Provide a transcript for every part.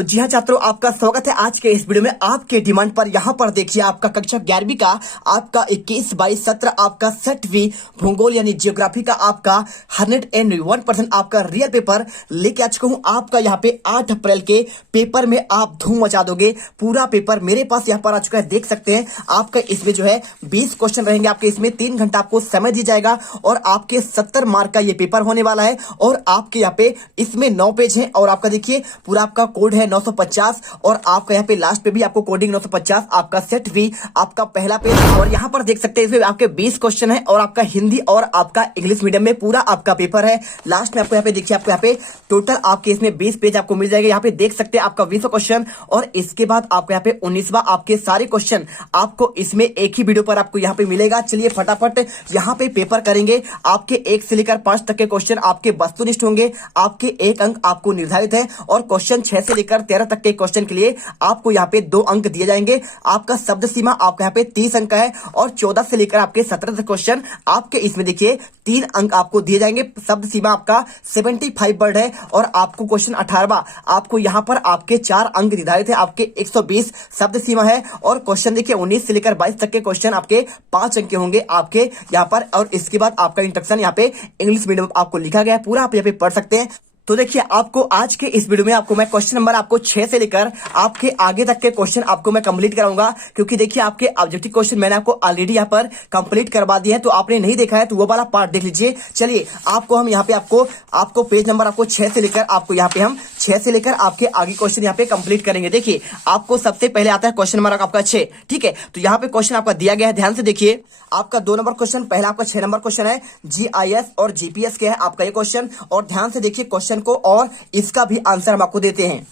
तो जी हाँ छात्रों, आपका स्वागत है आज के इस वीडियो में। आपके डिमांड पर यहाँ पर देखिए आपका कक्षा 11वीं का आपका 21-22 सत्र आपका 60वीं भूगोल यानी जियोग्राफी का आपका 101% आपका रियल पेपर लेके आ चुका हूँ। आपका यहाँ पे 8 अप्रैल के पेपर में आप धूम मचा दोगे। पूरा पेपर मेरे पास यहाँ पर आ चुका है, देख सकते हैं। आपका इसमें जो है 20 क्वेश्चन रहेंगे आपके, इसमें 3 घंटा आपको समय दिया जाएगा और आपके 70 मार्क का ये पेपर होने वाला है। और आपके यहाँ पे इसमें 9 पेज है और आपका देखिए पूरा आपका कोड है 950 और आपका यहाँ पे लास्ट पे भी आपको कोडिंग 950 आपका सेट भी आपका पहला पेज। और यहाँ पर देख सकते हैं इसमें आपके 20 क्वेश्चन है और आपका हिंदी और आपका इंग्लिश मीडियम में पूरा आपका पेपर है। लास्ट में आपको यहाँ पे देखिए आपको यहाँ पे टोटल आपके इसमें 20 पेज आपको मिल जाएगा। यहाँ पे देख सकते हैं आपका 20 क्वेश्चन और इसके बाद आपको यहाँ पे 19वां आपके सारे क्वेश्चन आपको इसमें एक ही वीडियो पर आपको यहाँ पे मिलेगा। चलिए फटाफट यहाँ पे पेपर करेंगे। आपके 1 से लेकर 5 तक के क्वेश्चन आपके वस्तुनिष्ठ होंगे। आपके 1 अंक आपको निर्धारित है और क्वेश्चन 6 से लेकर 13 तक के क्वेश्चन के लिए आपको यहाँ पे 2 अंक दिए जाएंगे। आपका शब्द सीमा आपका यहाँ पे 30 अंक का है और 14 से लेकर आपके 17 तक क्वेश्चन आपके इसमें देखिए 3 अंक आपको दिए जाएंगे। शब्द सीमा आपका 75 वर्ड है और आपको क्वेश्चन 18वां आपको यहाँ पर आपके 4 अंक निर्धारित है। आपके 120 शब्द सीमा है और क्वेश्चन देखिए 19 से लेकर 22 तक के क्वेश्चन आपके 5 अंक के होंगे आपके यहाँ पर। और इसके बाद आपका इंस्ट्रक्शन यहाँ पे इंग्लिश मीडियम आपको लिखा गया है, पूरा आप यहाँ पे पढ़ सकते हैं। तो देखिए आपको आज के इस वीडियो में आपको मैं क्वेश्चन नंबर आपको 6 से लेकर आपके आगे तक के क्वेश्चन आपको मैं कंप्लीट कराऊंगा, क्योंकि देखिए आपके ऑब्जेक्टिव क्वेश्चन मैंने आपको ऑलरेडी यहाँ पर कंप्लीट करवा दिया है। तो आपने नहीं देखा है तो वो वाला पार्ट देख लीजिए। चलिए आपको हम यहाँ पे आपको पेज नंबर आपको 6 से लेकर आपको यहाँ पे हम 6 से लेकर आपके आगे क्वेश्चन यहाँ पे कंप्लीट करेंगे। देखिए आपको सबसे पहले आता है क्वेश्चन नंबर आपका 6, ठीक है। तो यहाँ पे क्वेश्चन आपका दिया गया है, ध्यान से देखिए। आपका 2 नंबर क्वेश्चन, पहला आपका 6 नंबर क्वेश्चन है GIS और GPS के है आपका ये क्वेश्चन। और ध्यान से देखिए क्वेश्चन को और इसका भी आंसर हम आपको देते हैं।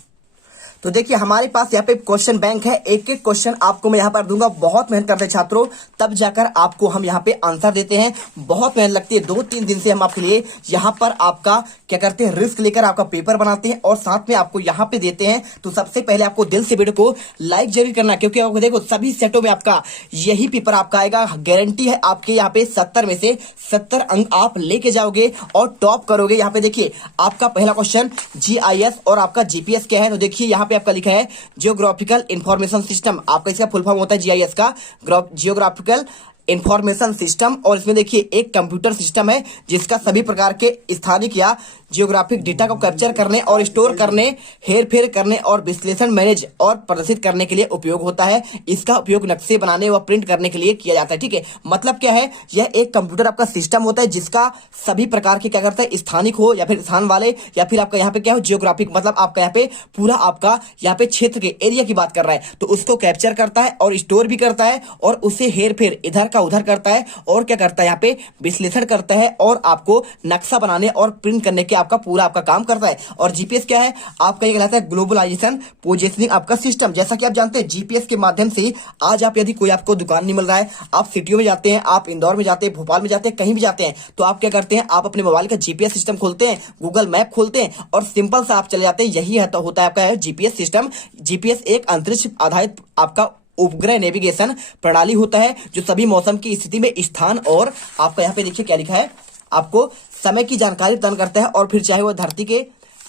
तो देखिए हमारे पास यहाँ पे क्वेश्चन बैंक है, एक एक क्वेश्चन आपको मैं यहाँ पर दूंगा। बहुत मेहनत करते हैं छात्रों, तब जाकर आपको हम यहाँ पे आंसर देते हैं। बहुत मेहनत लगती है, 2-3 दिन से हम आपके लिए यहाँ पर आपका क्या करते हैं, रिस्क लेकर आपका पेपर बनाते हैं और साथ में आपको यहाँ पे देते हैं। तो सबसे पहले आपको दिल से वीडियो को लाइक जरूर करना, क्योंकि आपको देखो सभी सेटों में आपका यही पेपर आपका आएगा। गारंटी है आपके यहाँ पे 70 में से 70 अंक आप लेके जाओगे और टॉप करोगे। यहाँ पे देखिए आपका पहला क्वेश्चन GIS और आपका GPS क्या है। तो देखिए यहाँ पे आपका लिखा है जियोग्राफिकल इंफॉर्मेशन सिस्टम। आपका इसका फुल फॉर्म होता है GIS का, जियोग्राफिकल इंफॉर्मेशन सिस्टम। और इसमें देखिए एक कंप्यूटर सिस्टम है जिसका सभी प्रकार के स्थानिक या जियोग्राफिक डेटा को कैप्चर करने और स्टोर करने, हेर फेर करने और विश्लेषण, मैनेज और प्रदर्शित करने के लिए उपयोग होता है। इसका उपयोग नक्शे बनाने व प्रिंट करने के लिए किया जाता है, ठीक है। मतलब क्या है, यह एक कंप्यूटर आपका सिस्टम होता है जिसका सभी प्रकार के क्या करता है, स्थानिक हो या फिर स्थान वाले या फिर आपका यहाँ पे क्या हो जियोग्राफिक, मतलब आपका यहाँ पे पूरा आपका यहाँ पे क्षेत्र के एरिया की बात कर रहा है, तो उसको कैप्चर करता है और स्टोर भी करता है और उसे हेर फेर इधर का उधर करता है और क्या करता है, यहाँ पे विश्लेषण करता है और आपको नक्शा बनाने और प्रिंट करने के आपका पूरा आपका काम करता है। और जीपीएस क्या है, आपका ये कहलाता है ग्लोबलाइजेशन पोजिशनिंग आपका सिस्टम। जैसा कि आप जानते हैं जीपीएस के माध्यम से आज आप यदि कोई आपको दुकान नहीं मिल रहा है, आप सिटियों में जाते हैं, आप इंदौर में जाते हैं, भोपाल में जाते हैं, कहीं भी जाते हैं, तो आप क्या करते हैं, आप अपने मोबाइल का जीपीएस सिस्टम खोलते हैं, गूगल मैप खोलते हैं और सिंपल सा आप चले जाते हैं। यही होता है आपका जीपीएस सिस्टम। जीपीएस एक अंतरिक्ष आधारित आपका उपग्रह नेविगेशन प्रणाली होता है जो सभी मौसम की स्थिति में स्थान और आपका यहाँ पे देखिए क्या लिखा है, आपको समय की जानकारी प्रदान करता है। और फिर चाहे वो धरती के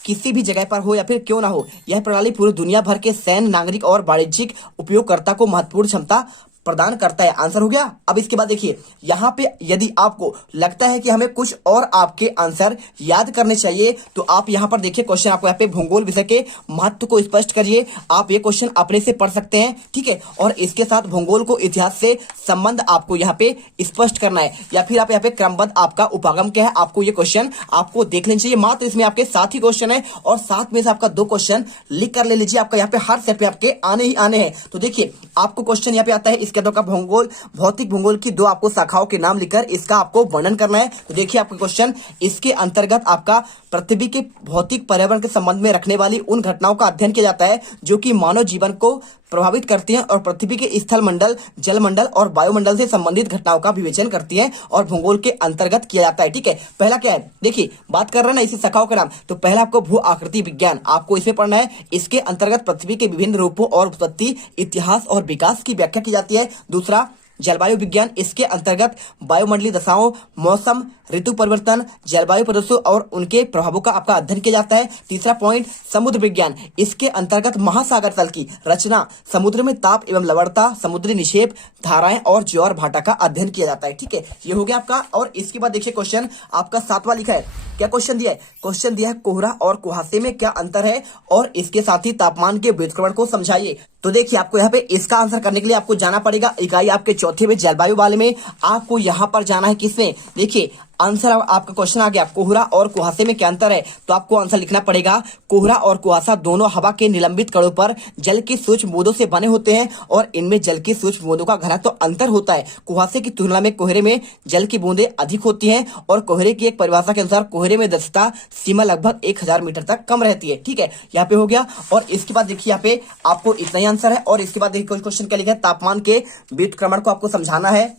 किसी भी जगह पर हो या फिर क्यों ना हो, यह प्रणाली पूरी दुनिया भर के सैन्य, नागरिक और वाणिज्यिक उपयोगकर्ता को महत्वपूर्ण क्षमता प्रदान करता है। आंसर हो गया। अब इसके बाद देखिए यहाँ पे यदि आपको लगता है कि हमें कुछ और आपके आंसर याद करने चाहिए, तो आप यहाँ पर देखिए क्वेश्चन आपको यहाँ पे भूगोल विषय के महत्व को स्पष्ट करिए। आप ये क्वेश्चन अपने से पढ़ सकते हैं, ठीक है। और इसके साथ भूगोल को इतिहास से संबंध आपको यहाँ पे स्पष्ट करना है, या फिर आप यहाँ पे क्रमबद्ध आपका उपागम क्या है, आपको ये क्वेश्चन आपको देख लेना चाहिए। मात्र इसमें आपके 7 ही क्वेश्चन है और 7 में से आपका 2 क्वेश्चन लिख कर ले लीजिए। आपका यहाँ पे हर सेट पे आपके आने ही आने हैं। तो देखिए आपको क्वेश्चन यहाँ पे आता है, इसके अंदर का भूगोल, भौतिक भूगोल की 2 आपको शाखाओं के नाम लिखकर इसका आपको वर्णन करना है। तो देखिए आपका क्वेश्चन, इसके अंतर्गत आपका पृथ्वी के भौतिक पर्यावरण के संबंध में रखने वाली उन घटनाओं का अध्ययन किया जाता है जो कि मानव जीवन को प्रभावित करती हैं और पृथ्वी के स्थल मंडल, जल मंडल और वायुमंडल से संबंधित घटनाओं का विवेचन करती हैं और भूगोल के अंतर्गत किया जाता है, ठीक है। पहला क्या है, देखिए बात कर रहे हैं ना इसी शाखाओं का नाम, तो पहला आपको भू आकृति विज्ञान आपको इसमें पढ़ना है। इसके अंतर्गत पृथ्वी के विभिन्न रूपों और उत्पत्ति, इतिहास और विकास की व्याख्या की जाती है। दूसरा जलवायु विज्ञान, इसके अंतर्गत वायुमंडलीय दशाओं, मौसम, ऋतु परिवर्तन, जलवायु प्रदूषण और उनके प्रभावों का आपका अध्ययन किया जाता है। तीसरा पॉइंट समुद्र विज्ञान, इसके अंतर्गत महासागर तल की रचना, समुद्र में ताप एवं लवणता, समुद्री निक्षेप, धाराएं और ज्वार भाटा का अध्ययन किया जाता है। ठीक है, ये हो गया आपका। और इसके बाद देखिए क्वेश्चन आपका 7वां लिखा है। क्या क्वेश्चन दिया है? क्वेश्चन दिया है कोहरा और कुहासे में क्या अंतर है और इसके साथ ही तापमान के व्युत्क्रमण को समझाइए। तो देखिए आपको यहाँ पे इसका आंसर करने के लिए आपको जाना पड़ेगा इकाई आपके चौथे में जलवायु वाले में। आपको यहाँ पर जाना है किसमें? देखिए आंसर आपका क्वेश्चन आ गया कोहरा और कुहासे में क्या अंतर है, तो आपको आंसर लिखना पड़ेगा कोहरा और कुहासा दोनों हवा के निलंबित कणों पर जल की सूक्ष्म बूंदों से बने होते हैं और इनमें जल की सूक्ष्म बूंदों का घनत्व तो अंतर होता है। कुहासे की तुलना में कोहरे में जल की बूंदें अधिक होती हैं और कोहरे की एक परिभाषा के अनुसार कोहरे में दक्षता सीमा लगभग 1000 मीटर तक कम रहती है। ठीक है, यहाँ पे हो गया। और इसके बाद देखिए यहाँ पे आपको इतना ही आंसर है। और इसके बाद देखिए क्वेश्चन क्या लिखा है, तापमान के व्युत्क्रमण को आपको समझाना है।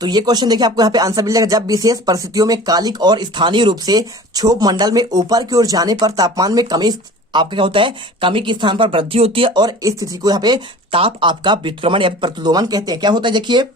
तो ये क्वेश्चन देखिए आपको यहाँ पे आंसर मिल जाएगा, जब विशेष परिस्थितियों में कालिक और स्थानीय रूप से क्षोभ मंडल में ऊपर की ओर जाने पर तापमान में कमी आपका क्या होता है, कमी के स्थान पर वृद्धि होती है और इस स्थिति को यहाँ पे ताप आपका व्युत्क्रमण या प्रतिलोमन कहते हैं। क्या होता है देखिए,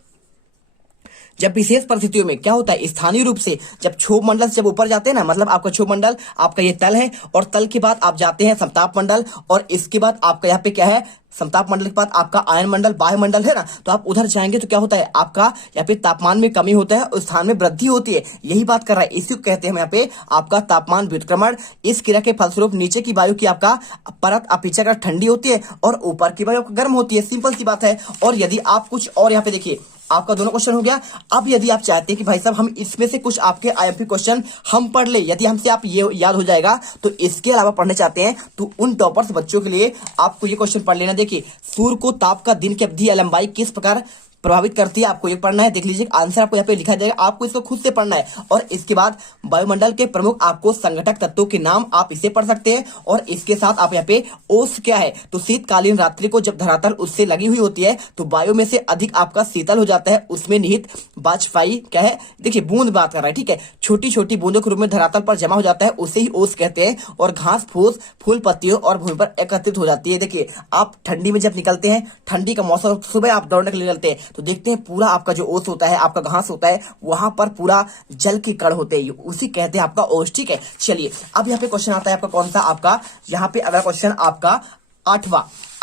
जब विशेष परिस्थितियों में क्या होता है, स्थानीय रूप से जब क्षोभ मंडल से जब ऊपर जाते हैं ना, मतलब आपका क्षोभ मंडल आपका ये तल है और तल के बाद आप जाते हैं समताप मंडल और इसके बाद आपका यहाँ पे क्या है, समताप मंडल के बाद आपका आयन मंडल वायुमंडल है ना, तो आप उधर जाएंगे तो क्या होता है आपका यहाँ पे तापमान में कमी होता है और स्थान में वृद्धि होती है। यही बात कर रहा है, इसी को कहते हैं यहाँ पे आपका तापमान व्युत्क्रमण। इस क्रिया के फलस्वरूप नीचे की वायु की आपका परत अपेक्षाकृत ठंडी होती है और ऊपर की वायु गर्म होती है। सिंपल सी बात है। और यदि आप कुछ और यहाँ पे देखिए आपका दोनों क्वेश्चन हो गया। अब यदि आप चाहते हैं कि भाई साहब हम इसमें से कुछ आपके आईएमपी क्वेश्चन हम पढ़ ले, यदि हमसे आप ये याद हो जाएगा तो इसके अलावा पढ़ने चाहते हैं तो उन टॉपर्स बच्चों के लिए आपको ये क्वेश्चन पढ़ लेना। देखिए सूर्य को ताप का दिन की अवधि या लंबाई किस प्रकार प्रभावित करती है, आपको ये पढ़ना है। देख लीजिए आंसर आपको यहाँ पे लिखा जाएगा, आपको इसको खुद से पढ़ना है। और इसके बाद वायुमंडल के प्रमुख आपको संघटक तत्वों के नाम आप इसे पढ़ सकते हैं। और इसके साथ आप यहाँ पे ओस क्या है, तो शीतकालीन रात्रि को जब धरातल उससे लगी हुई होती है तो वायु में से अधिक आपका शीतल हो जाता है, उसमें निहित वाष्पाई क्या है, देखिए बूंद बात कर रहा है। ठीक है, छोटी छोटी बूंदों के रूप में धरातल पर जमा हो जाता है, उसे ही ओस कहते हैं। और घास फूस फूल पत्तियों और भूमि पर एकत्रित हो जाती है। देखिए आप ठंडी में जब निकलते हैं, ठंडी का मौसम, सुबह आप दौड़ने के लिए निकलते हैं तो देखते हैं पूरा आपका जो ओस होता है, आपका घास होता है, वहां पर पूरा जल के कण होते हैं, उसी कहते हैं आपका ओस। ठीक है, चलिए अब यहाँ पे क्वेश्चन आता है आपका कौन सा, आपका यहाँ पे अगला क्वेश्चन आपका आठवां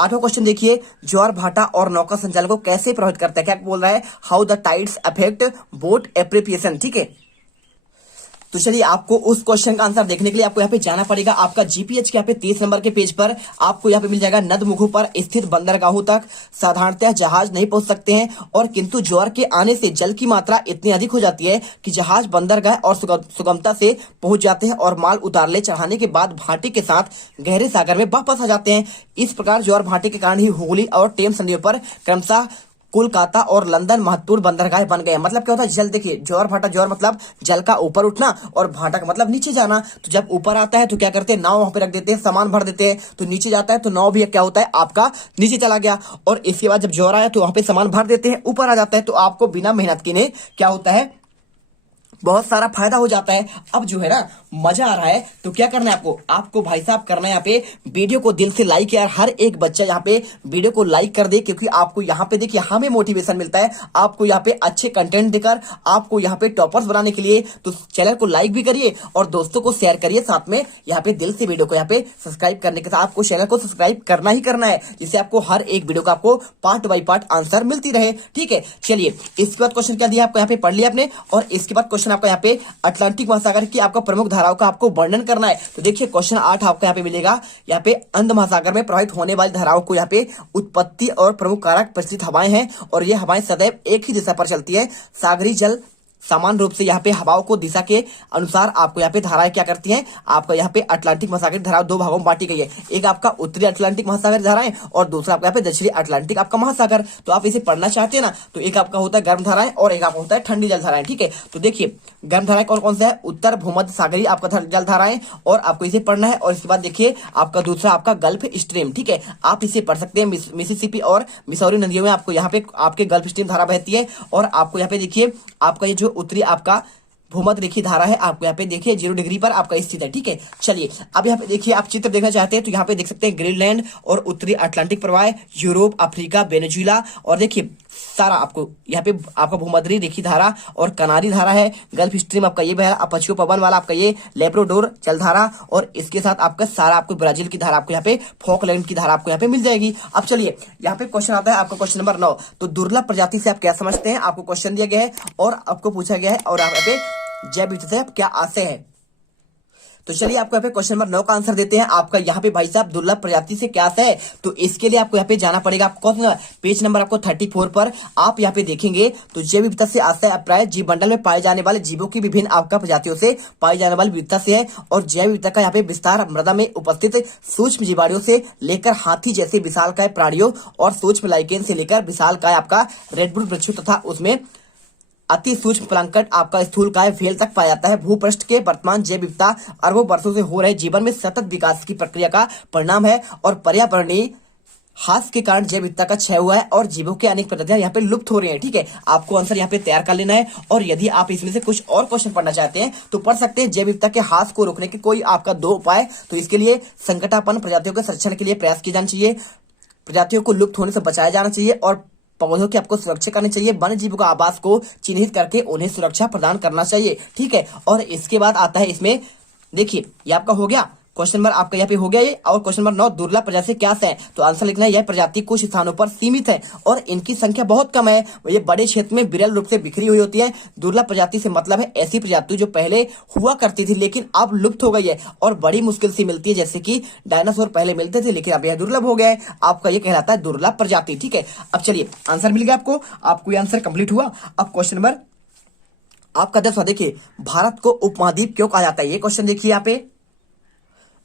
क्वेश्चन देखिए, ज्वार भाटा और नौका संचालन को कैसे प्रभावित करता है। क्या बोल रहा है, how the tides affect boat appreciation. ठीक है, तो चलिए आपको उस क्वेश्चन का आंसर देखने के लिए आपको यहाँ पे जाना पड़ेगा आपका जीपीएच के यहाँ पे 30 नंबर के पेज पर। आपको यहाँ पे मिल जाएगा नदमुखों पर स्थित बंदरगाहों तक साधारणतः जहाज नहीं पहुंच सकते हैं, और किंतु ज्वार के आने से जल की मात्रा इतनी अधिक हो जाती है कि जहाज बंदरगाह और सुगमता से पहुंच जाते हैं और माल उतारले चढ़ाने के बाद भाटे के साथ गहरे सागर में वापस आ जाते हैं। इस प्रकार ज्वार भाटे के कारण ही हुगली और टेम्स नदियों पर क्रमशः कोलकाता और लंदन महत्वपूर्ण बंदरगाह बन गए। मतलब क्या होता है, जल देखिए, ज्वार भाटा, ज्वार मतलब जल का ऊपर उठना और भाटा का मतलब नीचे जाना। तो जब ऊपर आता है तो क्या करते हैं, नाव वहां पे रख देते हैं, सामान भर देते हैं, तो नीचे जाता है तो नाव भी क्या होता है आपका नीचे चला गया। और इसके बाद जब ज्वार आया तो वहां पे सामान भर देते हैं, ऊपर आ जाता है, तो आपको बिना मेहनत किए क्या होता है, बहुत सारा फायदा हो जाता है। अब जो है ना मजा आ रहा है तो क्या करना है आपको भाई साहब करना है यहाँ पे वीडियो को दिल से लाइक, यार हर एक बच्चा यहाँ पे वीडियो को लाइक कर दे, क्योंकि आपको यहाँ पे देखिए हमें मोटिवेशन मिलता है आपको यहाँ पे अच्छे कंटेंट देकर, आपको यहाँ पे टॉपर्स बनाने के लिए। तो चैनल को लाइक भी करिए और दोस्तों को शेयर करिए, साथ में यहाँ पे दिल से वीडियो को यहाँ पे सब्सक्राइब करने के साथ आपको चैनल को सब्सक्राइब करना ही करना है, जिससे आपको हर एक वीडियो का आपको पार्ट बाई पार्ट आंसर मिलती रहे। ठीक है, चलिए इसके बाद क्वेश्चन क्या दिया आपको यहाँ पे पढ़ लिया आपने। और इसके बाद क्वेश्चन आपका यहाँ पे अटलांटिक महासागर की आपका प्रमुख धाराओं का आपको वर्णन करना है। तो देखिए क्वेश्चन 8 आपको यहाँ पे मिलेगा, यहाँ पे अंध महासागर में प्रभावित होने वाली धाराओं को यहाँ पे उत्पत्ति और प्रमुख कारक प्रचलित हवाएं हैं, और ये हवाएं सदैव एक ही दिशा पर चलती है। सागरी जल समान रूप से यहाँ पे हवाओं को दिशा के अनुसार आपको यहाँ पे धाराएं क्या करती हैं, आपका यहाँ पे अटलांटिक महासागर की धाराएं दो भागों में बांटी गई है, एक आपका उत्तरी अटलांटिक महासागर धाराएं और दूसरा आपका यहाँ पे दक्षिणी अटलांटिक आपका महासागर। तो आप इसे पढ़ना चाहते हैं ना, तो एक आपका होता है गर्म धाराएं और एक आपका होता है ठंडी जल धाराएं। ठीक है, तो देखिए गर्म धाराएं कौन सा है, उत्तर भूमध्य सागरीय आपका जल धाराएं, और आपको इसे पढ़ना है। और इसके बाद देखिए आपका दूसरा आपका गल्फ स्ट्रीम। ठीक है, आप इसे पढ़ सकते हैं, मिसिसिपी और मिसौरी नदियों में आपको यहाँ पे आपके गल्फ स्ट्रीम धारा बहती है। और आपको यहाँ पे देखिए आपका ये जो उत्तरी आपका भूमध्य रेखीय धारा है, आपको यहाँ पे देखिए 0 डिग्री पर आपका स्थित है। ठीक है, चलिए अब यहाँ पे देखिए आप चित्र देखना चाहते हैं तो यहाँ पे देख सकते हैं ग्रीनलैंड और उत्तरी अटलांटिक प्रवाह, यूरोप, अफ्रीका, वेनेजुएला, और देखिए सारा आपको यहाँ पे आपका भूमध्य रेखी धारा और कनारी धारा है। गल्फ स्ट्रीम आपका ये बह पश्चिम पवन वाला आपका ये लेब्राडोर जलधारा, और इसके साथ आपका सारा आपको ब्राजील की धारा आपको यहाँ पे फॉकलैंड की धारा आपको यहाँ पे मिल जाएगी। अब चलिए यहाँ पे क्वेश्चन आता है आपका क्वेश्चन नंबर 9। तो दुर्लभ प्रजाति से आप क्या समझते हैं, आपको क्वेश्चन दिया गया है और आपको पूछा गया है और यहाँ पे जैव विविधता से आप क्या आशय है। तो चलिए आपको यहाँ पे क्वेश्चन नंबर 9 का आंसर देते हैं। आपका यहाँ पे भाई साहब दुर्लभ प्रजाति से क्या है, तो इसके लिए आपको यहाँ पे जाना पड़ेगा। आपको पेज नंबर आपको 34 पर आप यहाँ पे देखेंगे तो जैव विविधता से आशय प्राय जीव मंडल में पाए जाने वाले जीवों की विभिन्न आपका प्रजातियों से पाई जाने वाली विविधता से है। और जैव विविधता का यहाँ पे विस्तार मृदा में उपस्थित सूक्ष्म जीवाणुओं से लेकर हाथी जैसे विशालकाय प्राणियों और सूक्ष्म लाइकेन से लेकर विशालकाय आपका रेडवुड वृक्षों तथा उसमें अति सूक्ष्म प्लांकट आपका स्थूलकाय व्हेल तक पाया जाता है। भूपृष्ठ के वर्तमान जैव विविधता अरबों वर्षों से हो रहे जीवन में सतत विकास की प्रक्रिया का परिणाम है और पर्यावरणीय ह्रास के कारण जैव विविधता का क्षय हुआ है और जीवों के अनेक प्रजातियां यहाँ पे लुप्त हो रही हैं। ठीक है, आपको आंसर यहाँ पे तैयार कर लेना है। और यदि आप इसमें से कुछ और क्वेश्चन पढ़ना चाहते हैं तो पढ़ सकते हैं। जैव विविधता के ह्रास को रोकने के कोई आपका 2 उपाय, तो इसके लिए संकटापन्न प्रजातियों के संरक्षण के लिए प्रयास किए जाना चाहिए, प्रजातियों को लुप्त होने से बचाया जाना चाहिए और पौधों की आपको सुरक्षा करनी चाहिए, वन्य जीवों का आवास को चिन्हित करके उन्हें सुरक्षा प्रदान करना चाहिए। ठीक है, और इसके बाद आता है इसमें देखिए ये आपका हो गया क्वेश्चन नंबर आपका यहाँ पे हो गया ये। और क्वेश्चन नंबर 9 दुर्लभ प्रजाति से क्या है, तो आंसर लिखना है यह प्रजाति कुछ स्थानों पर सीमित है और इनकी संख्या बहुत कम है। ये बड़े क्षेत्र में विरल रूप से बिखरी हुई होती है। दुर्लभ प्रजाति से मतलब है ऐसी प्रजाति जो पहले हुआ करती थी लेकिन अब लुप्त हो गई है और बड़ी मुश्किल से मिलती है, जैसे कि डायनासोर पहले मिलते थे लेकिन अब यह दुर्लभ हो गया है। आपका ये कहलाता है दुर्लभ प्रजाति। ठीक है, अब चलिए आंसर मिल गया आपको ये आंसर कंप्लीट हुआ। अब क्वेश्चन नंबर आपका 10वां देखिए, भारत को उपमहाद्वीप क्यों कहा जाता है, ये क्वेश्चन देखिए यहाँ पे।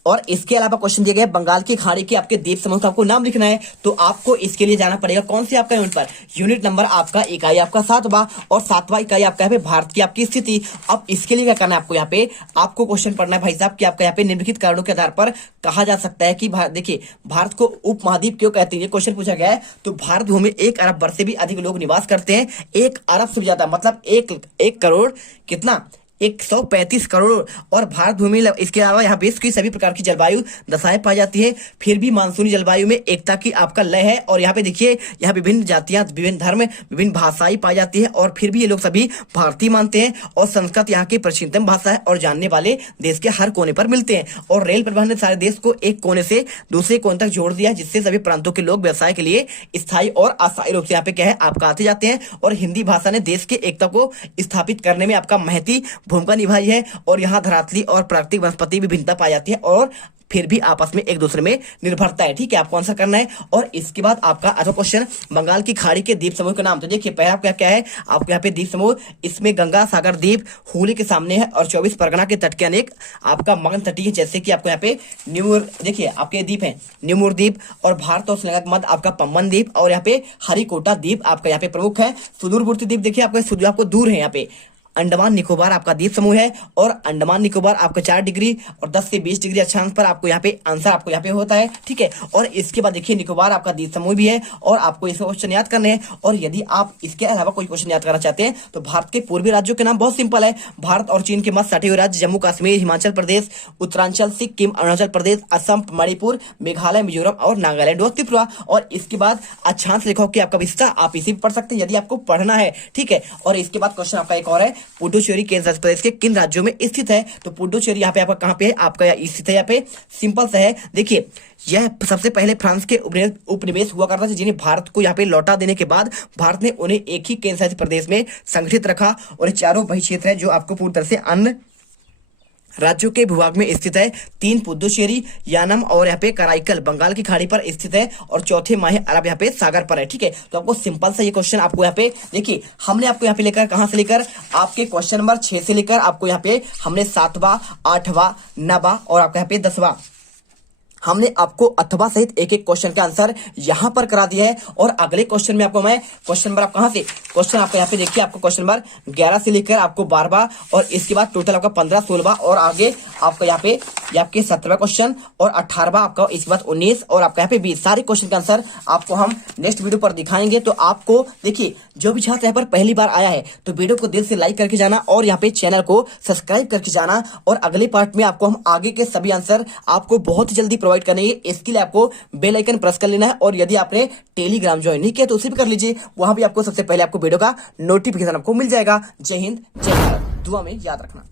और इसके अलावा क्वेश्चन दिया गया बंगाल की खाड़ी के आपके द्वीप समूह का आपको नाम लिखना है। तो आपको इसके लिए जाना पड़ेगा कौन से आपका यूनिट पर, यूनिट नंबर आपका इकाई आपका 7वां और 7वां इकाई आपका यहाँ पे भारत की आपकी स्थिति। अब इसके लिए क्या करना है आपको, यहाँ पे आपको क्वेश्चन पढ़ना है भाई साहब कि आपका यहाँ पे निम्नलिखित कारणों के आधार पर कहा जा सकता है कि देखिए भारत को उपमहाद्वीप क्यों कहते हैं, ये क्वेश्चन पूछा गया है। तो भारत भूमि 1 अरब वर्ष से भी अधिक लोग निवास करते हैं, 1 अरब से भी ज्यादा मतलब 1 करोड़ कितना 135 करोड़। और भारत भूमि इसके अलावा यहाँ विश्व की सभी प्रकार की जलवायु दशाएं पाई जाती है, फिर भी मानसूनी जलवायु में एकता की आपका लय है। और यहाँ पे देखिए यहाँ विभिन्न जातियां, विभिन्न धर्म, विभिन्न भाषाएं पाई जाती है और फिर भी ये लोग सभी भारतीय मानते हैं। और संस्कृत यहाँ की प्राचीनतम भाषा है और जानने वाले देश के हर कोने पर मिलते हैं। और रेल परिवहन ने सारे देश को एक कोने से दूसरे कोने तक जोड़ दिया है, जिससे सभी प्रांतों के लोग व्यवसाय के लिए स्थायी और अस्थायी रूप से यहाँ पे क्या है आपका आते जाते हैं। और हिंदी भाषा ने देश के एकता को स्थापित करने में आपका महती भूमिका निभाई है। और यहाँ धरातली और प्राकृतिक वनस्पति विभिन्नता पाई जाती है और फिर भी आपस में एक दूसरे में निर्भरता है। ठीक है, आपको आंसर करना है। और इसके बाद आपका अगला क्वेश्चन बंगाल की खाड़ी के द्वीप समूह का नाम, तो देखिए पहला आपका क्या है आपको यहाँ पे द्वीप समूह, इसमें गंगा सागर द्वीप हुगली के सामने है और 24 परगना के तट के अनेक आपका मगन तटीय, जैसे कि आपको यहाँ पे न्यूर देखिए आपके द्वीप है न्यूमुर द्वीप और भारत और श्रीलंका के मध्य आपका पम्बन द्वीप और यहाँ पे हरिकोटा द्वीप आपका यहाँ पे प्रमुख है। सुदूरवर्ती द्वीप देखिए आपको दूर है, यहाँ पे अंडमान निकोबार आपका द्वीप समूह है और अंडमान निकोबार आपका 4 डिग्री और 10 से 20 डिग्री अक्षांश पर आपको यहाँ पे आंसर आपको यहाँ पे होता है। ठीक है, और इसके बाद देखिए निकोबार आपका द्वीप समूह भी है और आपको इसे क्वेश्चन याद करने हैं। और यदि आप इसके अलावा कोई क्वेश्चन याद करना चाहते हैं तो भारत के पूर्वी राज्यों के नाम बहुत सिंपल है, भारत और चीन के मध्य सटे हुए राज्य जम्मू कश्मीर, हिमाचल प्रदेश, उत्तरांचल, सिक्किम, अरुणाचल प्रदेश, असम, मणिपुर, मेघालय, मिजोरम और नागालैंड और त्रिपुरा। और इसके बाद अक्षांश रेखाओं की आपका विस्तार आप इसी पढ़ सकते हैं यदि आपको पढ़ना है। ठीक है, और इसके बाद क्वेश्चन आपका एक और है, पुडुचेरी केंद्र शासित प्रदेश के किन राज्यों में स्थित है, तो पुडुचेरी यहाँ पे आपका कहाँ पे है आपका स्थित है, यहाँ पे सिंपल सा है। देखिए यह सबसे पहले फ्रांस के उपनिवेश हुआ करता था, जिन्हें भारत को यहाँ पे लौटा देने के बाद भारत ने उन्हें एक ही केंद्र शासित प्रदेश में संगठित रखा। और चारों वही क्षेत्र है जो आपको पूरी तरह से अन्य राज्यों के भूभाग में स्थित है। 3 पुडुचेरी, यानम और यहाँ पे कराईकल बंगाल की खाड़ी पर स्थित है और चौथे माहे अरब यहाँ पे सागर पर है। ठीक है, तो आपको सिंपल सा ये क्वेश्चन आपको यहाँ पे देखिए हमने आपको यहाँ पे लेकर कहां से लेकर आपके क्वेश्चन नंबर 6 से लेकर आपको यहाँ पे हमने 7वां 8वां 9वां और आपका यहाँ पे 10वां हमने आपको अथवा सहित एक एक क्वेश्चन का आंसर यहां पर करा दिया है। और अगले क्वेश्चन में आपको मैं क्वेश्चन नंबर आप कहां से क्वेश्चन आपको यहाँ पे देखिए आपको क्वेश्चन नंबर 11 से लेकर आपको 12वां और इसके बाद टोटल आपका 15 16वां और आगे आपका यहाँ पे ये आपके 17वां क्वेश्चन और 18वां आपका इसके बाद 19 और आपका यहाँ पे 20 सारे क्वेश्चन का आंसर आपको हम नेक्स्ट वीडियो पर दिखाएंगे। तो आपको देखिए जो भी छात्र यहाँ पर पहली बार आया है तो वीडियो को दिल से लाइक करके जाना और यहाँ पे चैनल को सब्सक्राइब करके जाना। और अगले पार्ट में आपको हम आगे के सभी आंसर आपको बहुत ही जल्दी प्रोवाइड अवॉइड करनी है, इसके लिए आपको बेल आइकन प्रेस कर लेना है। और यदि आपने टेलीग्राम ज्वाइन नहीं किया तो उसे भी कर लीजिए, वहां भी आपको सबसे पहले आपको वीडियो का नोटिफिकेशन आपको मिल जाएगा। जय हिंद, जय भारत, दुआ में याद रखना।